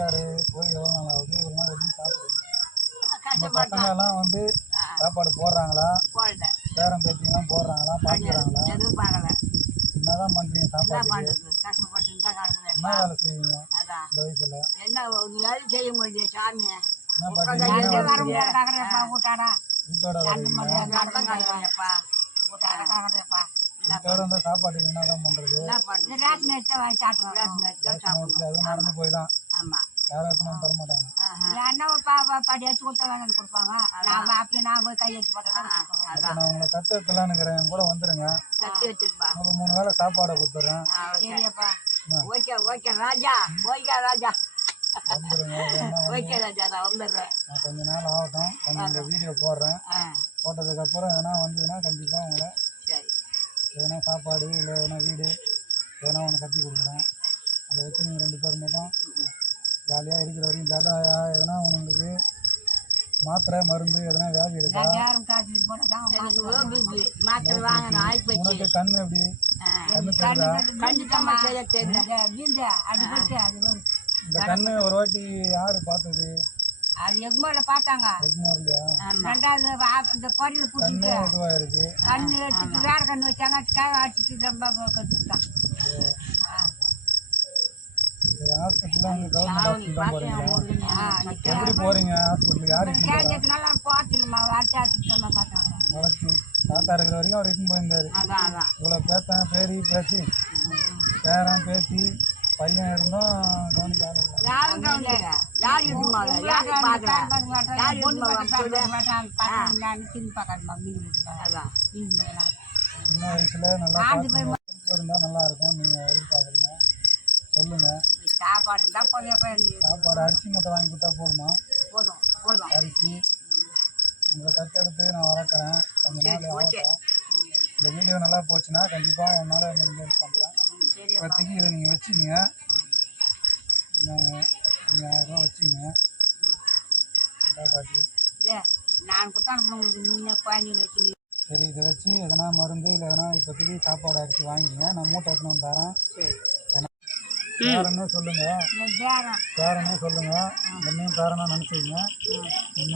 மாமியார் போய் எவ்வளோ நாள் ஆகுது? இவ்வளோ நாள் எப்படி சாப்பிடுவீங்க? உங்கள் பசங்கெல்லாம் வந்து சாப்பாடு போடுறாங்களா? பேரம் பேத்திங்கெல்லாம் போடுறாங்களா? பார்க்குறாங்களா? என்னதான் பண்ணுறீங்க சாப்பாடு? என்ன வேலை செய்வீங்க இந்த வயசில்? என்ன செய்ய முடியும் சாமி? என்ன பார்த்தீங்கன்னா வீட்டோட வீட்டோட வந்து சாப்பாட்டுக்கு என்னதான் பண்ணுறது? அதுவும் நடந்து போய் தான் யாரும் எத்தனை தர மாட்டாங்க. நான் உங்களை தத்து எடுத்துலான்னுக்கிறேன், என் கூட வந்துருங்க. உங்களுக்கு 3 வேளை சாப்பாடை கொடுத்துட்றேன். வந்துருங்க. நான் கொஞ்ச நாள் ஆகட்டும், கொஞ்சம் இந்த வீடியோ போடுறேன். போட்டதுக்கப்புறம் எதனா வந்ததுன்னா கண்டிப்பாக உங்களை எதனா சாப்பாடு இல்லை எதனா வீடு எதனா ஒன்று கட்டி கொடுக்குறேன். அதை வச்சு நீங்கள் 2 பேர் மட்டும் ஜாலியாக இருக்கிற வரைக்கும் ஜாலியாக எதனா உங்களுக்கு மாத்திரை மருந்து எதனா வியாதி இருக்கா? உனக்கு கண் எப்படி? இந்த கண்ணு ஒரு வாட்டி யாரு பார்த்தது? அது எக்மோர்ல பார்த்தாங்க. எக்மோர்லையா? ரெண்டாவது இந்த பொரியல் கண்ணு இதுவா இருக்கு. கண்ணு எடுத்துட்டு வேற கண்ணு வச்சாங்க, காய் அடிச்சுட்டு ரொம்ப கற்றுக்கிட்டான். சரி, ஹாஸ்பிட்டலில் அங்கே கவர்மெண்ட் ஹாஸ்பிட்டல் தான் போகிறீங்களா? எப்படி போகிறீங்க ஹாஸ்பிட்டலுக்கு? யாருக்கு கேஞ்சதுனால போகிறதில்ல, வளர்ச்சி ஹாஸ்பிட்டலில் பார்த்தாங்க. வளர்ச்சி தாத்தா இருக்கிற வரைக்கும் அவர் இட்டுன்னு போயிருந்தார். இவ்வளோ பேத்தன் பேரி பேச்சு பேரன் பேத்தி பையன் இருந்தும் கவனிக்க சின்ன வயசுல நல்லா இருந்தால் நல்லா இருக்கும். நீங்கள் எதிர்பார்க்குறீங்க, சொல்லுங்க. சாப்பாடு அரிசி மூட்டை வாங்கி கொடுத்தா போதுமா? அரிசி உங்களை தத்தெடுத்து நான் வளர்க்குறேன். கொஞ்ச நாள் ஆகட்டும். இந்த வீடியோ நல்லா போச்சுன்னா கண்டிப்பாக என்னால் நீங்கள் ஹெல்ப் பண்ணுறேன். இப்போதைக்கு இதை நீங்கள் வச்சுங்க, நீங்கள் 1000 ரூபா வச்சுங்க. பாட்டி சரி, இதை வச்சு எதனா மருந்து இல்லை எதனா இப்போதைக்கு சாப்பாடு அரிசி வாங்கிங்க. நான் மூட்டை எடுத்துன்னு வந்து தரேன். பேரனே சொல்லுங்க, பேரனே சொல்லுங்க. என்னையும் பேரனா நினச்சிங்க. என்ன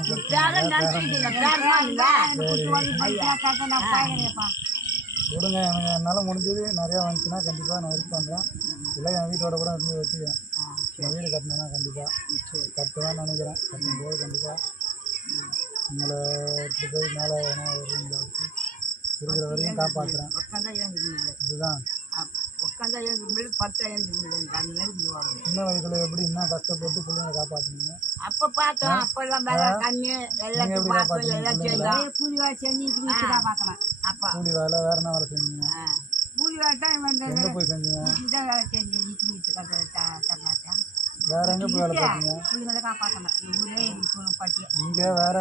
விடுங்க. எனக்கு என்னால் முடிஞ்சது நிறையா வந்துச்சுன்னா கண்டிப்பாக நான் ஹெல்ப் பண்ணுறேன். இல்லை என் வீட்டோட கூட இருந்து வச்சுக்கேன். என் வீடு கட்டினேன்னா கண்டிப்பாக கட்டுவேன்னு நினைக்கிறேன். கட்டும்போது கண்டிப்பாக உங்களை எடுத்து போய் மேலே வேணா ரூமில் வச்சு இருக்கிற வரையும் காப்பாற்றுறேன். இதுதான் சின்ன வயசுல எப்படி இன்னும் கஷ்டப்பட்டு பிள்ளைங்களை காப்பாற்றுனீங்க? கூலி வேலை வேற என்ன வேலை செஞ்சீங்க? எங்க போய் செஞ்சீங்க? வேற எங்க போய் வேலை பார்த்தீங்க? இங்க வேற